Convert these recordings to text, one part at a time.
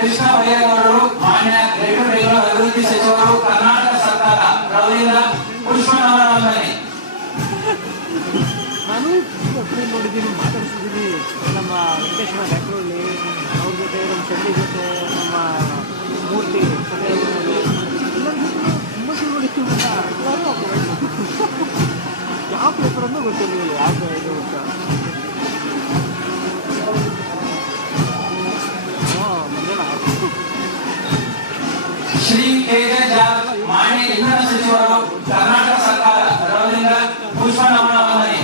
ಕೃಷ್ಣ ಬೈರೇಗೌಡರು ಮಾನ್ಯ ಗ್ರೇಟರ್ ಬೆಂಗಳೂರು ಅಭಿವೃದ್ಧಿ ಸಚಿವರು ಕರ್ನಾಟಕ ಸರ್ಕಾರ ರವೀಂದ್ರ ಪುಷ್ಪನವರ ವಂದನೆ. ನಾನು ನೋಡಿದ್ದೀನಿ, ಮಾತಾಡ್ತಿದ್ದೀನಿ ನಮ್ಮ ವೆಂಕಟೇಶ್ವರ ಬ್ಯಾಕ್ರಲ್ಲಿ ಅವ್ರ ಜೊತೆ, ನಮ್ಮ ಚಂಡಿ ಜೊತೆ, ನಮ್ಮ ಮೂರ್ತಿ ತುಂಬ ನೋಡಿತ್ತು ಅಂತ ಯಾವ ಪೇಪರ್ ಅನ್ನೂ ಗೊತ್ತಿರಲಿಲ್ಲ, ಯಾವ ಇದು ಅಂತ. ಶ್ರೀ ಕೆ.ಜೆ. ಜಾರ್ಜ್ ಮಾನ್ಯ ಇಂಧನ ಸಚಿವರು ಕರ್ನಾಟಕ ಸರ್ಕಾರ ರವೀಂದ್ರ ಪುಷ್ಪನವರ ವಂದನೆ.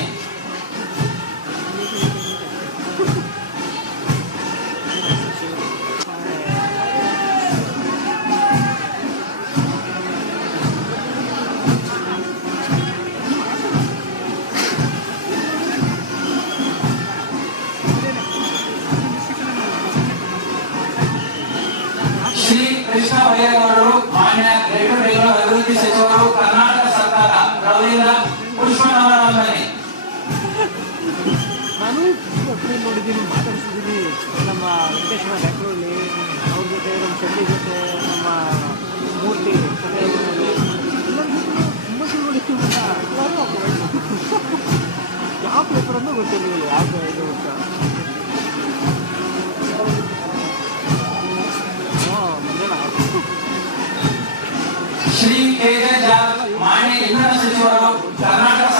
ಶ್ರೀ ಕೃಷ್ಣ ಬೈರೇಗೌಡರು ಮಾನ್ಯ ಗ್ರೇಟರ್ ಬೆಂಗಳೂರು ಅಭಿವೃದ್ಧಿ ಸಚಿವರು ಕರ್ನಾಟಕ ಸರ್ಕಾರ ರವೀಂದ್ರ ಪುಷ್ಪನವರ ವಂದನೆ. ನಾನು ನೋಡಿದ್ದೀನಿ, ಮಾತಾಡ್ತಿದ್ದೀನಿ ನಮ್ಮ ವೆಂಕಟೇಶ್ವರ ಬ್ಯಾಕ್ರಲ್ಲಿ ಅವ್ರ ಜೊತೆ, ನಮ್ಮ ಚಂಡಿ ಜೊತೆ, ನಮ್ಮ ಮೂರ್ತಿ ತುಂಬ ನೋಡಿತ್ತು ಅಂತ ಯಾವ ಪೇಪರ್ ಅನ್ನೂ ಗೊತ್ತಿರಲಿಲ್ಲ, ಯಾವ ಇದು ಅಂತ. ಶ್ರೀ ಕೆ.ಜೆ. ಜಾರ್ಜ್ ಮಾನ್ಯ ಇಂಧನ ಸಚಿವರು ಕರ್ನಾಟಕ